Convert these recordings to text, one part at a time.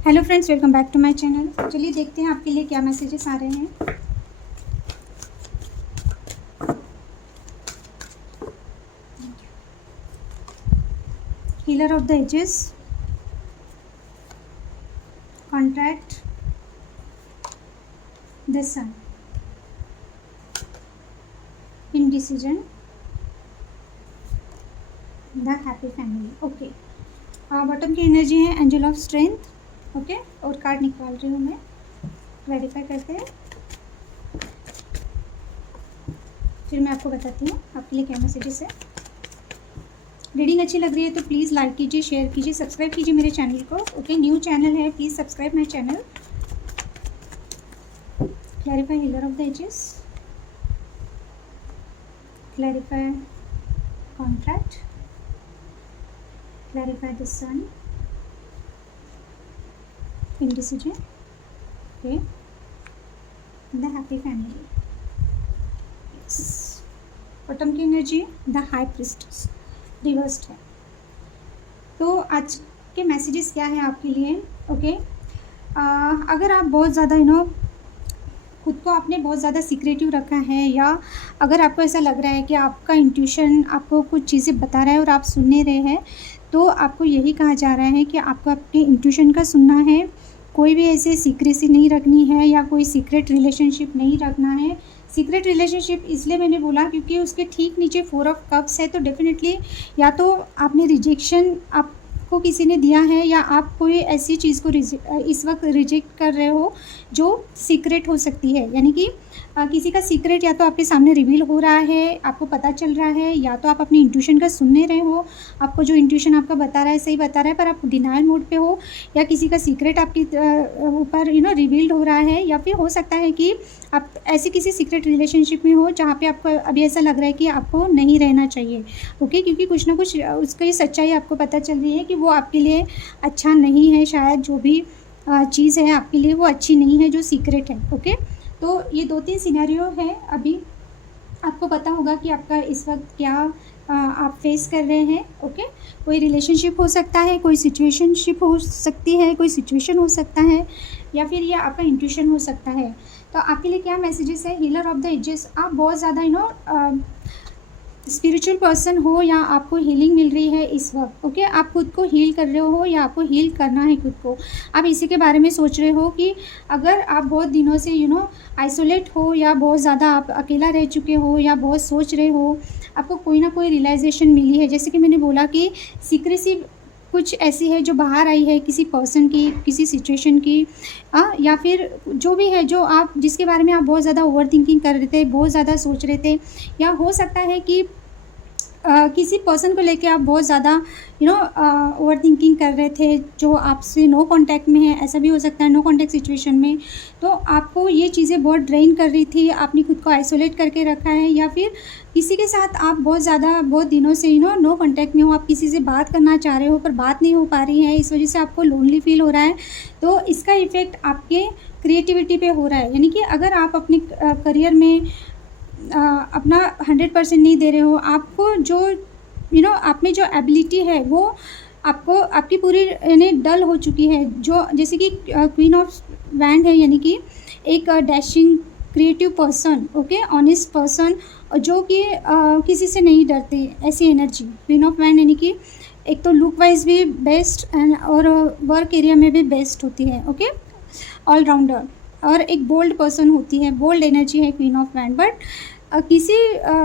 Hello friends, welcome back to my channel. चलिए देखते हैं आपके लिए क्या मैसेजेस आ रहे हैं। Healer of the ages, contract, the sun, indecision, the happy family. Okay, bottom की एनर्जी है एंजल ऑफ स्ट्रेंथ। ओके, और कार्ड निकाल रही हूँ मैं, वेरीफाई करते हैं, फिर मैं आपको बताती हूँ आपके लिए क्या मैसेजेस है। रीडिंग अच्छी लग रही है तो प्लीज़ लाइक कीजिए, शेयर कीजिए, सब्सक्राइब कीजिए मेरे चैनल को। ओके, न्यू चैनल है, please subscribe my channel. Clarify healer of the ages, clarify contract, clarify the sun, indecision, okay, the happy family, yes, bottom की energy the high priestess reversed है। तो आज के messages क्या है आपके लिए? ओके, अगर आप बहुत ज़्यादा खुद को आपने बहुत ज़्यादा सीक्रेटिव रखा है, या अगर आपको ऐसा लग रहा है कि आपका इंट्यूशन आपको कुछ चीज़ें बता रहा है और आप सुन नहीं रहे हैं, तो आपको यही कहा जा रहा है कि आपको आपके इंट्यूशन का सुनना है। कोई भी ऐसे सीक्रेसी नहीं रखनी है, या कोई सीक्रेट रिलेशनशिप नहीं रखना है। सीक्रेट रिलेशनशिप इसलिए मैंने बोला क्योंकि उसके ठीक नीचे 4 ऑफ कप्स है, तो डेफिनेटली या तो आपने रिजेक्शन आपको किसी ने दिया है, या आप कोई ऐसी चीज़ को इस वक्त रिजेक्ट कर रहे हो जो सीक्रेट हो सकती है। यानी कि किसी का सीक्रेट या तो आपके सामने रिवील हो रहा है, आपको पता चल रहा है, या तो आप अपनी इंट्यूशन का सुन नहीं रहे हो, आपको जो इंट्यूशन आपका बता रहा है सही बता रहा है, पर आप डिनायल मोड पे हो, या किसी का सीक्रेट आपके ऊपर रिवील्ड हो रहा है, या फिर हो सकता है कि आप ऐसे किसी सीक्रेट रिलेशनशिप में हो जहाँ पे आपको अभी ऐसा लग रहा है कि आपको नहीं रहना चाहिए। ओके, क्योंकि कुछ ना कुछ उसकी सच्चाई आपको पता चल रही है कि वो आपके लिए अच्छा नहीं है, शायद जो भी चीज़ है आपके लिए वो अच्छी नहीं है जो सीक्रेट है। ओके, तो ये 2-3 सिनेरियो है, अभी आपको पता होगा कि आपका इस वक्त क्या आप फेस कर रहे हैं। ओके, कोई रिलेशनशिप हो सकता है, कोई सिचुएशनशिप हो सकती है, कोई सिचुएशन हो सकता है, या फिर ये आपका इंट्यूशन हो सकता है। तो आपके लिए क्या मैसेजेस है? हीलर ऑफ द एजेस, आप बहुत ज़्यादा स्पिरिचुअल पर्सन हो, या आपको हीलिंग मिल रही है इस वक्त। ओके, आप खुद को हील कर रहे हो, या आपको हील करना है खुद को। आप इसी के बारे में सोच रहे हो कि अगर आप बहुत दिनों से आइसोलेट हो, या बहुत ज़्यादा आप अकेला रह चुके हो, या बहुत सोच रहे हो, आपको कोई ना कोई रियलाइजेशन मिली है। जैसे कि मैंने बोला कि सीक्रेसी कुछ ऐसी है जो बाहर आई है, किसी पर्सन की, किसी सिचुएशन की, या फिर जो भी है, जो आप जिसके बारे में आप बहुत ज़्यादा ओवर थिंकिंग कर रहे थे, बहुत ज़्यादा सोच रहे थे, या हो सकता है कि किसी पर्सन को लेके आप बहुत ज़्यादा ओवर थिंकिंग कर रहे थे, जो आपसे नो कांटेक्ट में है। ऐसा भी हो सकता है नो कांटेक्ट सिचुएशन में, तो आपको ये चीज़ें बहुत ड्रेन कर रही थी, आपने खुद को आइसोलेट करके रखा है, या फिर किसी के साथ आप बहुत दिनों से नो कांटेक्ट में हो, आप किसी से बात करना चाह रहे हो पर बात नहीं हो पा रही है, इस वजह से आपको लोनली फील हो रहा है। तो इसका इफ़ेक्ट आपके क्रिएटिविटी पे हो रहा है। यानी कि अगर आप अपने करियर में अपना 100% नहीं दे रहे हो, आपको जो आप में जो एबिलिटी है वो आपकी पूरी डल हो चुकी है। जो जैसे कि क्वीन ऑफ वैंड है, यानी कि एक dashing creative person, okay, honest person, जो कि किसी से नहीं डरते, ऐसी एनर्जी। क्वीन ऑफ वैंड यानी कि एक तो लुक वाइज भी बेस्ट और वर्क एरिया में भी बेस्ट होती है। ओके, ऑलराउंडर, और एक बोल्ड पर्सन होती है, बोल्ड एनर्जी है क्वीन ऑफ वैंड। बट किसी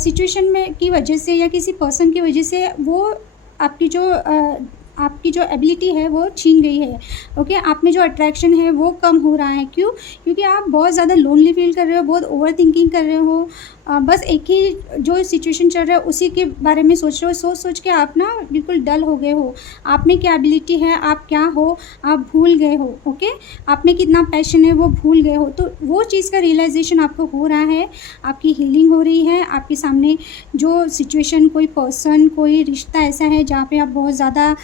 सिचुएशन में की वजह से, या किसी पर्सन की वजह से, वो आपकी जो एबिलिटी है वो छीन गई है। ओके, आप में जो अट्रैक्शन है वो कम हो रहा है। क्यों? क्योंकि आप बहुत ज़्यादा लोनली फील कर रहे हो, बहुत ओवर थिंकिंग कर रहे हो, बस एक ही जो सिचुएशन चल रहा है उसी के बारे में सोच रहे हो। सोच के आप ना बिल्कुल डल हो गए हो। आप में क्या एबिलिटी है, आप क्या हो, आप भूल गए हो। ओके, आप में कितना पैशन है वो भूल गए हो। तो वो चीज़ का रियलाइजेशन आपको हो रहा है, आपकी हीलिंग हो रही है। आपके सामने जो सिचुएशन, कोई पर्सन, कोई रिश्ता ऐसा है जहाँ पे आप बहुत ज़्यादा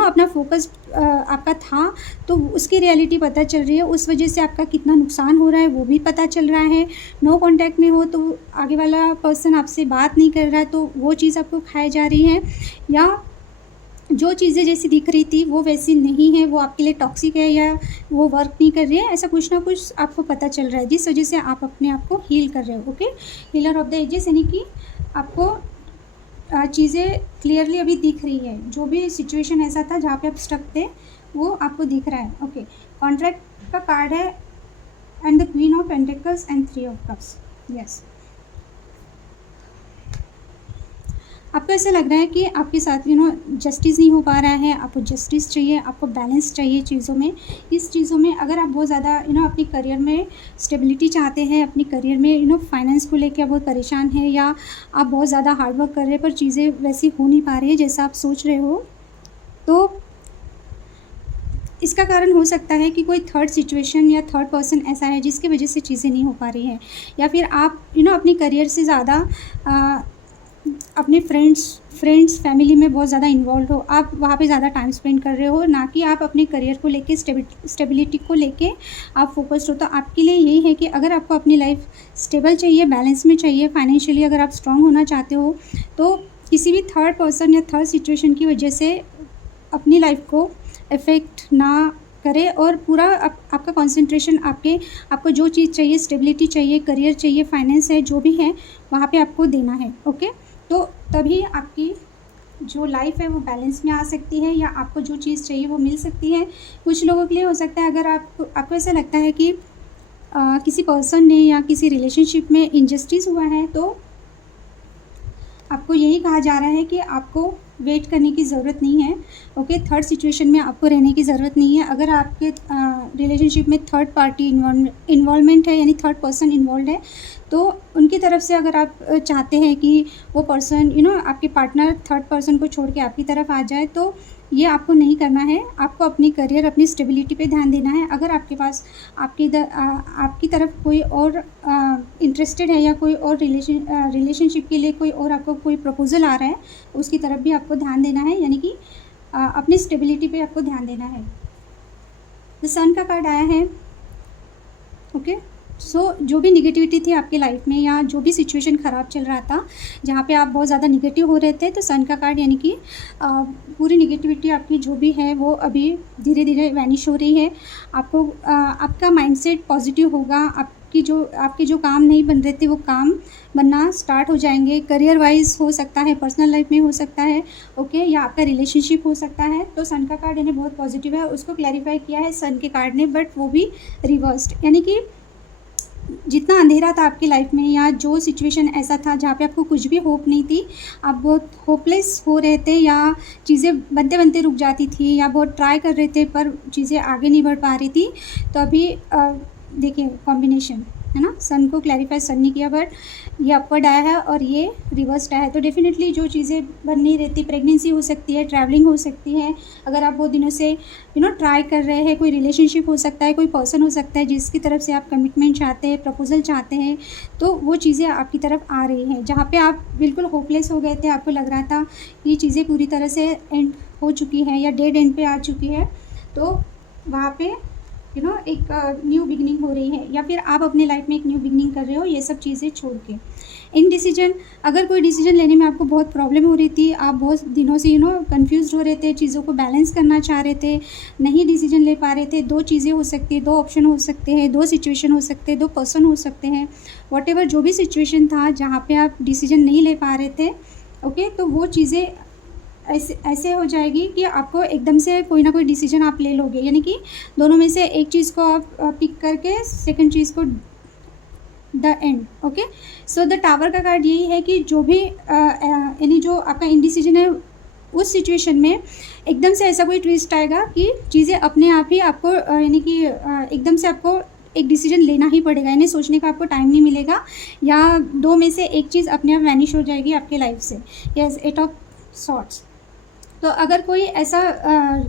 अपना फोकस आपका था, तो उसकी रियलिटी पता चल रही है। उस वजह से आपका कितना नुकसान हो रहा है वो भी पता चल रहा है। नो कांटेक्ट में हो तो आगे वाला पर्सन आपसे बात नहीं कर रहा है, तो वो चीज़ आपको खाई जा रही है। या जो चीज़ें जैसी दिख रही थी वो वैसी नहीं है, वो आपके लिए टॉक्सिक है या वो वर्क नहीं कर रही है, ऐसा कुछ ना कुछ आपको पता चल रहा है, जिस वजह से आप अपने आप को हील कर रहे हो। Okay, healer of the ages, यानी कि आपको चीज़ें क्लियरली अभी दिख रही है। जो भी सिचुएशन ऐसा था जहाँ पे आप स्टक थे वो आपको दिख रहा है। ओके, कॉन्ट्रैक्ट का कार्ड है and the queen of pentacles and 3 of cups. Yes, आपको ऐसा लग रहा है कि आपके साथ जस्टिस नहीं हो पा रहा है, आपको जस्टिस चाहिए, आपको बैलेंस चाहिए चीज़ों में। इस चीज़ों में अगर आप बहुत ज़्यादा अपनी करियर में स्टेबिलिटी चाहते हैं, अपनी करियर में फाइनेंस को लेकर आप बहुत परेशान हैं, या आप बहुत ज़्यादा हार्डवर्क कर रहे हैं पर चीज़ें वैसी हो नहीं पा रही है जैसा आप सोच रहे हो, तो इसका कारण हो सकता है कि कोई थर्ड सिचुएशन या थर्ड पर्सन ऐसा है जिसकी वजह से चीज़ें नहीं हो पा रही हैं, या फिर आप अपनी करियर से ज़्यादा अपने फ्रेंड्स फैमिली में बहुत ज़्यादा इन्वॉल्व हो, आप वहाँ पे ज़्यादा टाइम स्पेंड कर रहे हो, ना कि आप अपने करियर को लेके स्टेबिलिटी को लेके आप फोकस्ड हो। तो आपके लिए यही है कि अगर आपको अपनी लाइफ स्टेबल चाहिए, बैलेंस में चाहिए, फाइनेंशियली अगर आप स्ट्रांग होना चाहते हो, तो किसी भी थर्ड पर्सन या थर्ड सिचुएशन की वजह से अपनी लाइफ को इफ़ेक्ट ना करे, और पूरा आपका कंसंट्रेशन आपको जो चीज़ चाहिए, स्टेबिलिटी चाहिए, करियर चाहिए, फाइनेंस है, जो भी है वहाँ पे आपको देना है। ओके, तो तभी आपकी जो लाइफ है वो बैलेंस में आ सकती है, या आपको जो चीज़ चाहिए वो मिल सकती है। कुछ लोगों के लिए हो सकता है, अगर आपको ऐसा लगता है कि किसी पर्सन ने या किसी रिलेशनशिप में इनजस्टिस हुआ है, तो आपको यही कहा जा रहा है कि आपको वेट करने की ज़रूरत नहीं है। ओके, थर्ड सिचुएशन में आपको रहने की ज़रूरत नहीं है। अगर आपके रिलेशनशिप में थर्ड पार्टी इन्वॉल्वमेंट है, यानी थर्ड पर्सन इन्वॉल्व है, तो उनकी तरफ से अगर आप चाहते हैं कि वो पर्सन आपके पार्टनर थर्ड पर्सन को छोड़ के आपकी तरफ आ जाए, तो ये आपको नहीं करना है। आपको अपनी करियर, अपनी स्टेबिलिटी पे ध्यान देना है। अगर आपके पास आपकी तरफ कोई और इंटरेस्टेड है, या कोई और रिलेशनशिप के लिए कोई और आपको कोई प्रपोजल आ रहा है, उसकी तरफ भी आपको ध्यान देना है, यानी कि अपनी स्टेबिलिटी पे आपको ध्यान देना है। द सन का कार्ड आया है। ओके, सो जो भी निगेटिविटी थी आपकी लाइफ में, या जो भी सिचुएशन ख़राब चल रहा था जहाँ पे आप बहुत ज़्यादा निगेटिव हो रहे थे, तो सन का कार्ड यानी कि पूरी निगेटिविटी आपकी जो भी है वो अभी धीरे धीरे वैनिश हो रही है। आपका माइंडसेट पॉजिटिव होगा। आपके जो काम नहीं बन रहे थे वो काम बनना स्टार्ट हो जाएंगे। करियर वाइज हो सकता है, पर्सनल लाइफ में हो सकता है, ओके, या आपका रिलेशनशिप हो सकता है। तो सन का कार्ड यानी बहुत पॉजिटिव है, उसको क्लैरिफाई किया है सन के कार्ड ने, बट वो भी रिवर्स्ड, यानी कि जितना अंधेरा था आपकी लाइफ में, या जो सिचुएशन ऐसा था जहाँ पे आपको कुछ भी होप नहीं थी, आप बहुत होपलेस हो रहे थे, या चीज़ें बनते बनते रुक जाती थी, या बहुत ट्राई कर रहे थे पर चीज़ें आगे नहीं बढ़ पा रही थी, तो अभी देखिए कॉम्बिनेशन है ना, सन को क्लैरिफाई सन ने किया, बट ये अपवर्ड आया है और ये रिवर्स्ड आया है। तो डेफिनेटली जो चीज़ें बन नहीं रहती, प्रेगनेंसी हो सकती है, ट्रैवलिंग हो सकती है, अगर आप बहुत दिनों से ट्राई कर रहे हैं, कोई रिलेशनशिप हो सकता है, कोई पर्सन हो सकता है जिसकी तरफ से आप कमिटमेंट चाहते हैं, प्रपोजल चाहते हैं, तो वो चीज़ें आपकी तरफ आ रही हैं। जहाँ पे आप बिल्कुल होपलेस हो गए थे, आपको लग रहा था ये चीज़ें पूरी तरह से एंड हो चुकी है या डेड एंड पे आ चुकी है, तो वहाँ पे एक न्यू बिगनिंग हो रही है, या फिर आप अपने लाइफ में एक न्यू बिगनिंग कर रहे हो, ये सब चीज़ें छोड़ के। इनडिसीजन, अगर कोई डिसीजन लेने में आपको बहुत प्रॉब्लम हो रही थी, आप बहुत दिनों से कंफ्यूज हो रहे थे, चीज़ों को बैलेंस करना चाह रहे थे, नहीं डिसीजन ले पा रहे थे, दो चीज़ें हो सकती है, दो ऑप्शन हो सकते हैं, दो सिचुएशन हो सकते हैं, दो पर्सन हो सकते हैं, व्हाटएवर जो भी सिचुएशन था जहाँ पे आप डिसीजन नहीं ले पा रहे थे, ओके, तो वो चीज़ें ऐसे हो जाएगी कि आपको एकदम से कोई ना कोई डिसीजन आप ले लोगे, यानी कि दोनों में से एक चीज़ को आप पिक करके सेकंड चीज़ को the end. Okay, so the tower का कार्ड यही है कि जो भी यानी जो आपका इनडिसीजन है, उस सिचुएशन में एकदम से ऐसा कोई ट्विस्ट आएगा कि चीज़ें अपने आप ही आपको यानी कि एकदम से आपको एक डिसीजन लेना ही पड़ेगा, यानी सोचने का आपको टाइम नहीं मिलेगा, या दो में से एक चीज़ अपने आप वैनिश हो जाएगी आपके लाइफ से। Yes, 8 of sorts. तो अगर कोई ऐसा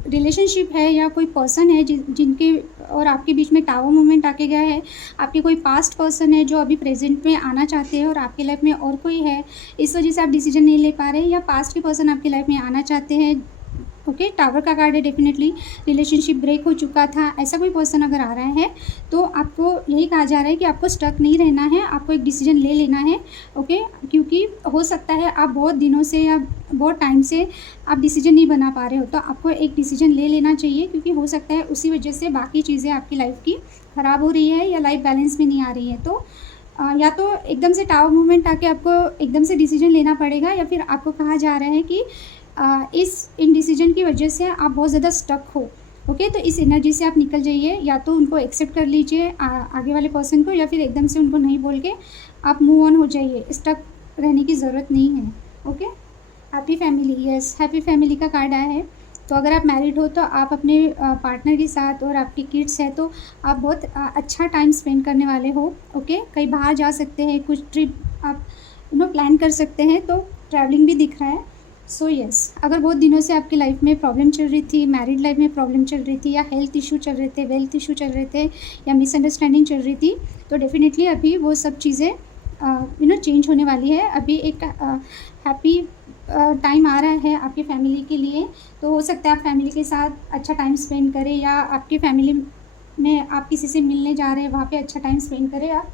रिलेशनशिप है या कोई पर्सन है जिनके और आपके बीच में टावर मोमेंट आके गया है, आपके कोई पास्ट पर्सन है जो अभी प्रेजेंट में आना चाहते हैं और आपके लाइफ में और कोई है, इस वजह से आप डिसीजन नहीं ले पा रहे, या पास्ट के पर्सन आपकी लाइफ में आना चाहते हैं ओके, टावर का कार्ड है। डेफिनेटली रिलेशनशिप ब्रेक हो चुका था, ऐसा कोई पर्सन अगर आ रहा है तो आपको यही कहा जा रहा है कि आपको स्टक नहीं रहना है, आपको एक डिसीजन ले लेना है। ओके, क्योंकि हो सकता है आप बहुत दिनों से या बहुत टाइम से आप डिसीजन नहीं बना पा रहे हो, तो आपको एक डिसीजन ले लेना चाहिए, क्योंकि हो सकता है उसी वजह से बाकी चीज़ें आपकी लाइफ की ख़राब हो रही है या लाइफ बैलेंस में नहीं आ रही है। तो या तो एकदम से टावर मूवमेंट आके आपको एकदम से डिसीजन लेना पड़ेगा, या फिर आपको कहा जा रहा है कि इस इनडिसीजन की वजह से आप बहुत ज़्यादा स्टक हो। ओके, तो इस एनर्जी से आप निकल जाइए, या तो उनको एक्सेप्ट कर लीजिए आगे वाले पर्सन को, या फिर एकदम से उनको नहीं बोल के आप मूव ऑन हो जाइए। स्टक रहने की ज़रूरत नहीं है। Okay, happy family, yes, happy family का कार्ड आया है। तो अगर आप मैरिड हो तो आप अपने पार्टनर के साथ, और आपकी किड्स है तो आप बहुत अच्छा टाइम स्पेंड करने वाले हो। ओके, कहीं बाहर जा सकते हैं, कुछ ट्रिप आप प्लान कर सकते हैं, तो ट्रैवलिंग भी दिख रहा है। सो यस, अगर बहुत दिनों से आपकी लाइफ में प्रॉब्लम चल रही थी, मैरिड लाइफ में प्रॉब्लम चल रही थी, या हेल्थ इशू चल रहे थे, वेल्थ इशू चल रहे थे, या मिसअंडरस्टैंडिंग चल रही थी, तो डेफिनेटली अभी वो सब चीज़ें चेंज होने वाली है। अभी एक हैप्पी टाइम आ रहा है आपकी फैमिली के लिए। तो हो सकता है आप फैमिली के साथ अच्छा टाइम स्पेंड करें, या आपकी फैमिली में आप किसी से मिलने जा रहे हैं वहाँ पे अच्छा टाइम स्पेंड करें आप,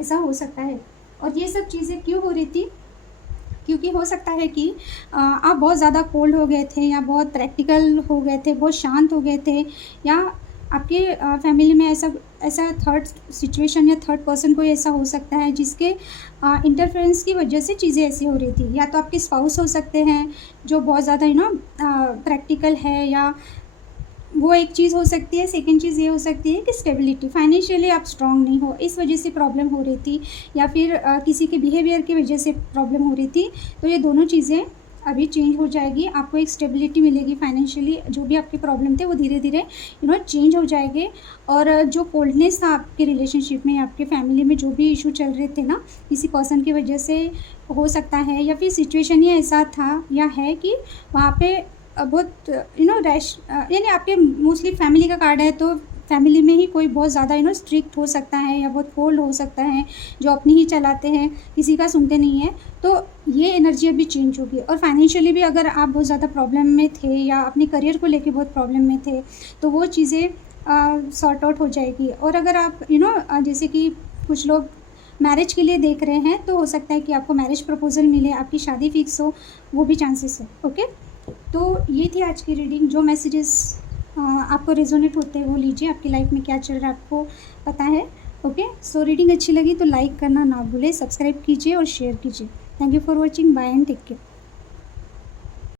ऐसा हो सकता है। और ये सब चीज़ें क्यों हो रही थी, क्योंकि हो सकता है कि आप बहुत ज़्यादा कोल्ड हो गए थे, या बहुत प्रैक्टिकल हो गए थे, बहुत शांत हो गए थे, या आपके फैमिली में ऐसा थर्ड सिचुएशन या थर्ड पर्सन कोई ऐसा हो सकता है जिसके इंटरफेरेंस की वजह से चीज़ें ऐसी हो रही थी। या तो आपके स्पाउस हो सकते हैं जो बहुत ज़्यादा प्रैक्टिकल है, या वो एक चीज़ हो सकती है। सेकंड चीज़ ये हो सकती है कि स्टेबिलिटी, फाइनेंशियली आप स्ट्रांग नहीं हो, इस वजह से प्रॉब्लम हो रही थी, या फिर किसी के बिहेवियर की वजह से प्रॉब्लम हो रही थी। तो ये दोनों चीज़ें अभी चेंज हो जाएगी, आपको एक स्टेबिलिटी मिलेगी फाइनेंशियली। जो भी आपके प्रॉब्लम थे वो धीरे धीरे चेंज हो जाएंगे। और जो कोल्डनेस था आपके रिलेशनशिप में, आपके फैमिली में जो भी इशू चल रहे थे ना, किसी पर्सन की वजह से हो सकता है, या फिर सिचुएशन ही ऐसा था या है कि वहाँ पे बहुत रैश, यानी आपके मोस्टली फैमिली का कार्ड है, तो फैमिली में ही कोई बहुत ज़्यादा स्ट्रिक्ट हो सकता है, या बहुत कोल्ड हो सकता है, जो अपनी ही चलाते हैं, किसी का सुनते नहीं हैं। तो ये एनर्जी अभी चेंज होगी। और फाइनेंशियली भी अगर आप बहुत ज़्यादा प्रॉब्लम में थे, या अपने करियर को लेके बहुत प्रॉब्लम में थे, तो वो चीज़ें सॉर्ट आउट हो जाएगी। और अगर आप जैसे कि कुछ लोग मैरिज के लिए देख रहे हैं, तो हो सकता है कि आपको मैरिज प्रपोजल मिले, आपकी शादी फिक्स हो, वो भी चांसेस है। ओके, तो ये थी आज की रीडिंग। जो मैसेजेस आपको रेजोनेट होते हैं वो लीजिए, आपकी लाइफ में क्या चल रहा है आपको पता है। ओके, सो रीडिंग अच्छी लगी तो लाइक करना ना भूलें, सब्सक्राइब कीजिए और शेयर कीजिए। Thank you for watching, bye and take care.